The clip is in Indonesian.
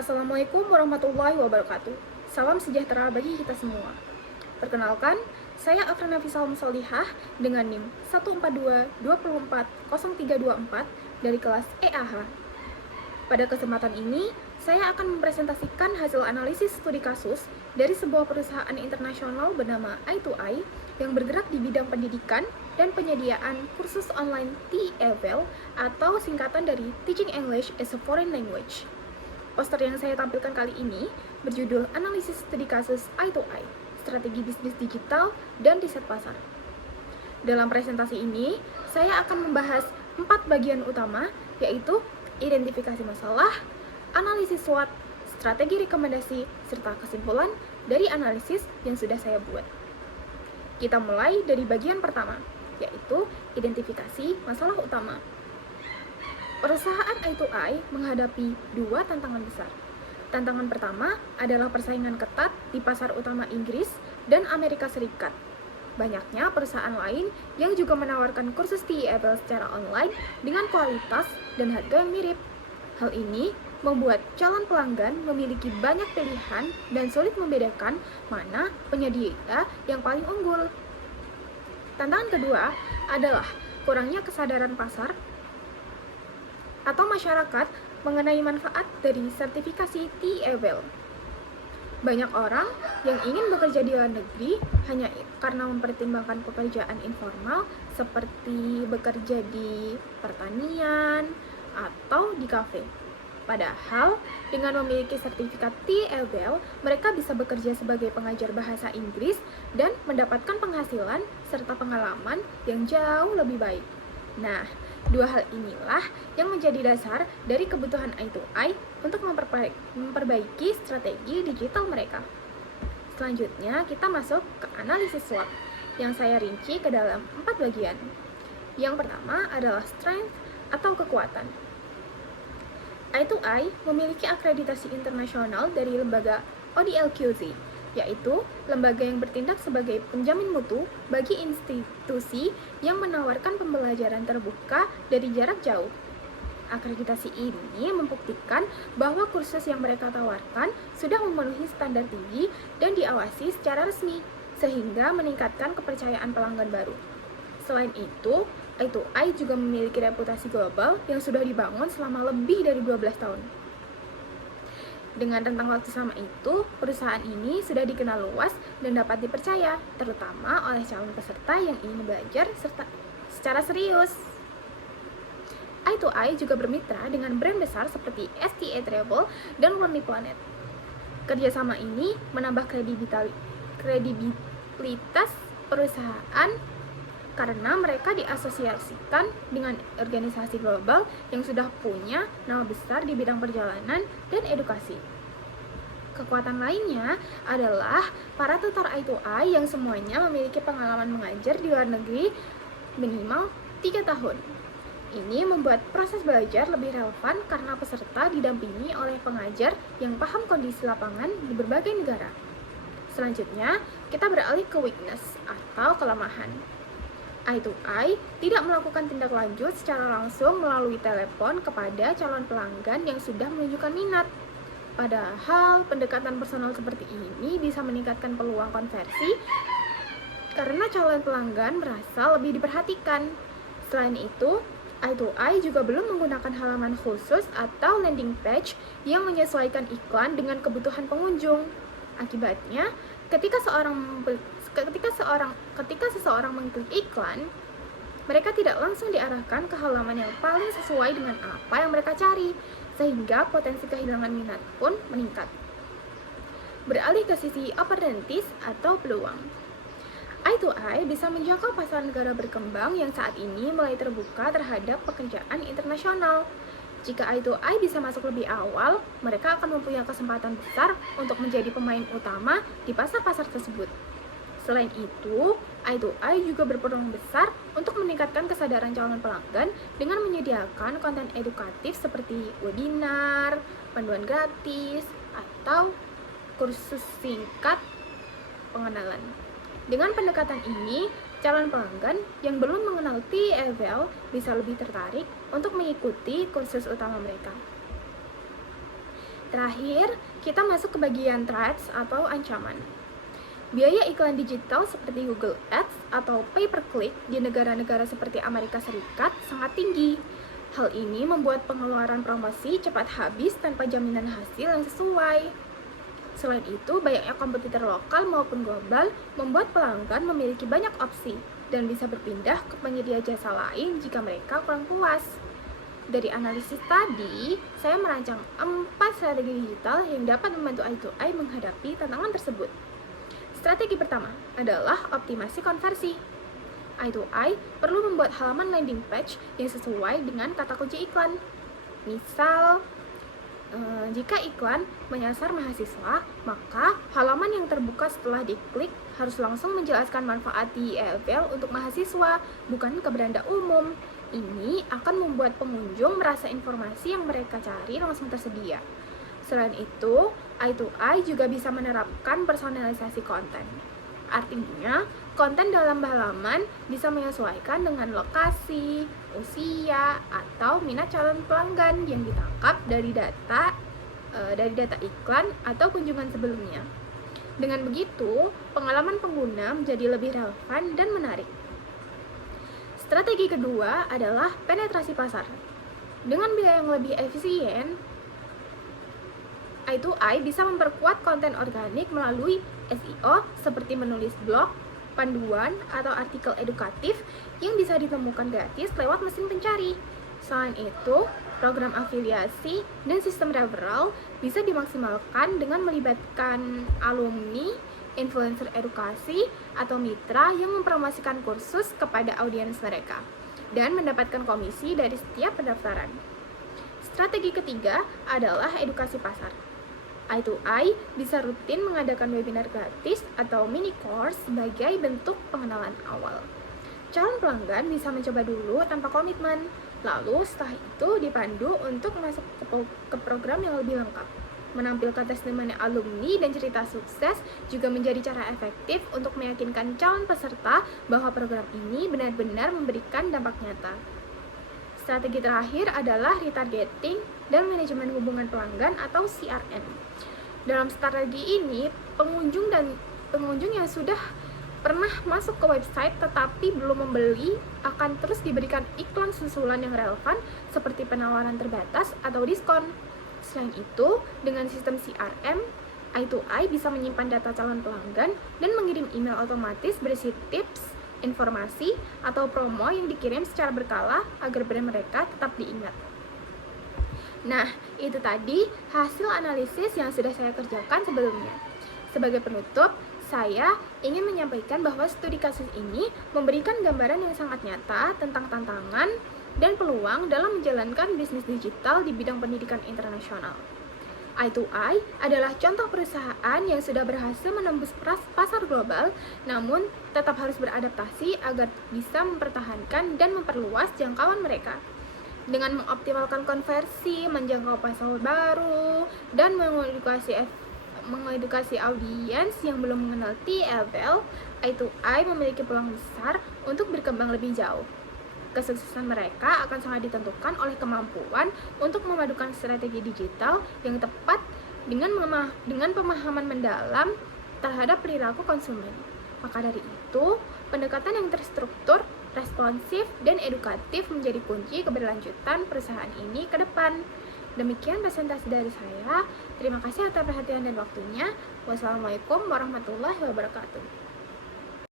Assalamualaikum warahmatullahi wabarakatuh. Salam sejahtera bagi kita semua. Perkenalkan, saya Afrana Fisal Musolihah dengan NIM 142240324 dari kelas EAH. Pada kesempatan ini, saya akan mempresentasikan hasil analisis studi kasus dari sebuah perusahaan internasional bernama i2i yang bergerak di bidang pendidikan dan penyediaan kursus online TEFL atau singkatan dari Teaching English as a Foreign Language. Poster yang saya tampilkan kali ini berjudul Analisis Studi Kasus i2i, Strategi Bisnis Digital dan Riset Pasar. Dalam presentasi ini, saya akan membahas 4 bagian utama, yaitu identifikasi masalah, analisis SWOT, strategi rekomendasi, serta kesimpulan dari analisis yang sudah saya buat. Kita mulai dari bagian pertama, yaitu identifikasi masalah utama. Perusahaan i2i menghadapi 2 tantangan besar. Tantangan pertama adalah persaingan ketat di pasar utama Inggris dan Amerika Serikat. Banyaknya perusahaan lain yang juga menawarkan kursus TEFL secara online dengan kualitas dan harga yang mirip. Hal ini membuat calon pelanggan memiliki banyak pilihan dan sulit membedakan mana penyedia yang paling unggul. Tantangan kedua adalah kurangnya kesadaran pasar atau masyarakat mengenai manfaat dari sertifikasi TEFL. Banyak orang yang ingin bekerja di luar negeri hanya karena mempertimbangkan pekerjaan informal seperti bekerja di pertanian atau di kafe. Padahal, dengan memiliki sertifikat TEFL, mereka bisa bekerja sebagai pengajar bahasa Inggris dan mendapatkan penghasilan serta pengalaman yang jauh lebih baik. Nah, 2 hal inilah yang menjadi dasar dari kebutuhan i2i untuk memperbaiki strategi digital mereka. Selanjutnya, kita masuk ke analisis SWOT yang saya rinci ke dalam 4 bagian. Yang pertama adalah strength atau kekuatan. i2i memiliki akreditasi internasional dari lembaga ODLQZ, yaitu lembaga yang bertindak sebagai penjamin mutu bagi institusi yang menawarkan pembelajaran terbuka dari jarak jauh. Akreditasi ini membuktikan bahwa kursus yang mereka tawarkan sudah memenuhi standar tinggi dan diawasi secara resmi, sehingga meningkatkan kepercayaan pelanggan baru. Selain itu, i2i juga memiliki reputasi global yang sudah dibangun selama lebih dari 12 tahun. Dengan rentang waktu sama itu, perusahaan ini sudah dikenal luas dan dapat dipercaya, terutama oleh calon peserta yang ingin belajar secara serius. i2i juga bermitra dengan brand besar seperti STA Travel dan Lonely Planet. Kerjasama ini menambah kredibilitas perusahaan karena mereka diasosiasikan dengan organisasi global yang sudah punya nama besar di bidang perjalanan dan edukasi. Kekuatan lainnya adalah para tutor i2i yang semuanya memiliki pengalaman mengajar di luar negeri minimal 3 tahun. Ini membuat proses belajar lebih relevan karena peserta didampingi oleh pengajar yang paham kondisi lapangan di berbagai negara. Selanjutnya, kita beralih ke weakness atau kelemahan. i2i tidak melakukan tindak lanjut secara langsung melalui telepon kepada calon pelanggan yang sudah menunjukkan minat. Padahal, pendekatan personal seperti ini bisa meningkatkan peluang konversi karena calon pelanggan merasa lebih diperhatikan. Selain itu, i2i juga belum menggunakan halaman khusus atau landing page yang menyesuaikan iklan dengan kebutuhan pengunjung. Akibatnya, ketika seseorang mengklik iklan, mereka tidak langsung diarahkan ke halaman yang paling sesuai dengan apa yang mereka cari, sehingga potensi kehilangan minat pun meningkat. Beralih ke sisi opportunities atau peluang. i2i bisa menjangkau pasar negara berkembang yang saat ini mulai terbuka terhadap pekerjaan internasional. Jika i2i bisa masuk lebih awal, mereka akan mempunyai kesempatan besar untuk menjadi pemain utama di pasar-pasar tersebut. Selain itu, i2i juga berpeluang besar untuk meningkatkan kesadaran calon pelanggan dengan menyediakan konten edukatif seperti webinar, panduan gratis, atau kursus singkat pengenalan. Dengan pendekatan ini, calon pelanggan yang belum mengenal TEFL bisa lebih tertarik untuk mengikuti kursus utama mereka. Terakhir, kita masuk ke bagian threats atau ancaman. Biaya iklan digital seperti Google Ads atau pay-per-click di negara-negara seperti Amerika Serikat sangat tinggi. Hal ini membuat pengeluaran promosi cepat habis tanpa jaminan hasil yang sesuai. Selain itu, banyaknya kompetitor lokal maupun global membuat pelanggan memiliki banyak opsi dan bisa berpindah ke penyedia jasa lain jika mereka kurang puas. Dari analisis tadi, saya merancang 4 strategi digital yang dapat membantu I2I menghadapi tantangan tersebut. Strategi pertama adalah optimasi konversi. I2I perlu membuat halaman landing page yang sesuai dengan kata kunci iklan. Misal, jika iklan menyasar mahasiswa, maka halaman yang terbuka setelah diklik harus langsung menjelaskan manfaat di EFL untuk mahasiswa, bukan ke beranda umum. Ini akan membuat pengunjung merasa informasi yang mereka cari langsung tersedia. Selain itu, I2I juga bisa menerapkan personalisasi konten. Artinya, konten dalam halaman bisa menyesuaikan dengan lokasi, usia, atau minat calon pelanggan yang ditangkap dari data iklan atau kunjungan sebelumnya. Dengan begitu, pengalaman pengguna menjadi lebih relevan dan menarik. Strategi kedua adalah penetrasi pasar. Dengan biaya yang lebih efisien, I2I bisa memperkuat konten organik melalui SEO seperti menulis blog, panduan, atau artikel edukatif yang bisa ditemukan gratis lewat mesin pencari. Selain itu, program afiliasi dan sistem referral bisa dimaksimalkan dengan melibatkan alumni, influencer edukasi, atau mitra yang mempromosikan kursus kepada audiens mereka dan mendapatkan komisi dari setiap pendaftaran. Strategi ketiga adalah edukasi pasar. I2I bisa rutin mengadakan webinar gratis atau mini course sebagai bentuk pengenalan awal. Calon pelanggan bisa mencoba dulu tanpa komitmen, lalu setelah itu dipandu untuk masuk ke program yang lebih lengkap. Menampilkan testimoni alumni dan cerita sukses juga menjadi cara efektif untuk meyakinkan calon peserta bahwa program ini benar-benar memberikan dampak nyata. Strategi terakhir adalah retargeting dan manajemen hubungan pelanggan atau CRM. Dalam strategi ini, pengunjung yang sudah pernah masuk ke website tetapi belum membeli akan terus diberikan iklan susulan yang relevan seperti penawaran terbatas atau diskon. Selain itu, dengan sistem CRM, I2I bisa menyimpan data calon pelanggan dan mengirim email otomatis berisi tips, informasi, atau promo yang dikirim secara berkala agar brand mereka tetap diingat. Nah, itu tadi hasil analisis yang sudah saya kerjakan sebelumnya. Sebagai penutup, saya ingin menyampaikan bahwa studi kasus ini memberikan gambaran yang sangat nyata tentang tantangan dan peluang dalam menjalankan bisnis digital di bidang pendidikan internasional. I2I adalah contoh perusahaan yang sudah berhasil menembus pasar global, namun tetap harus beradaptasi agar bisa mempertahankan dan memperluas jangkauan mereka. Dengan mengoptimalkan konversi, menjangkau pasar baru, dan mengedukasi audiens yang belum mengenal TFL, I2I memiliki peluang besar untuk berkembang lebih jauh. Kesuksesan mereka akan sangat ditentukan oleh kemampuan untuk memadukan strategi digital yang tepat dengan pemahaman mendalam terhadap perilaku konsumen. Maka dari itu, pendekatan yang terstruktur, responsif, dan edukatif menjadi kunci keberlanjutan perusahaan ini ke depan. Demikian presentasi dari saya. Terima kasih atas perhatian dan waktunya. Wassalamualaikum warahmatullahi wabarakatuh.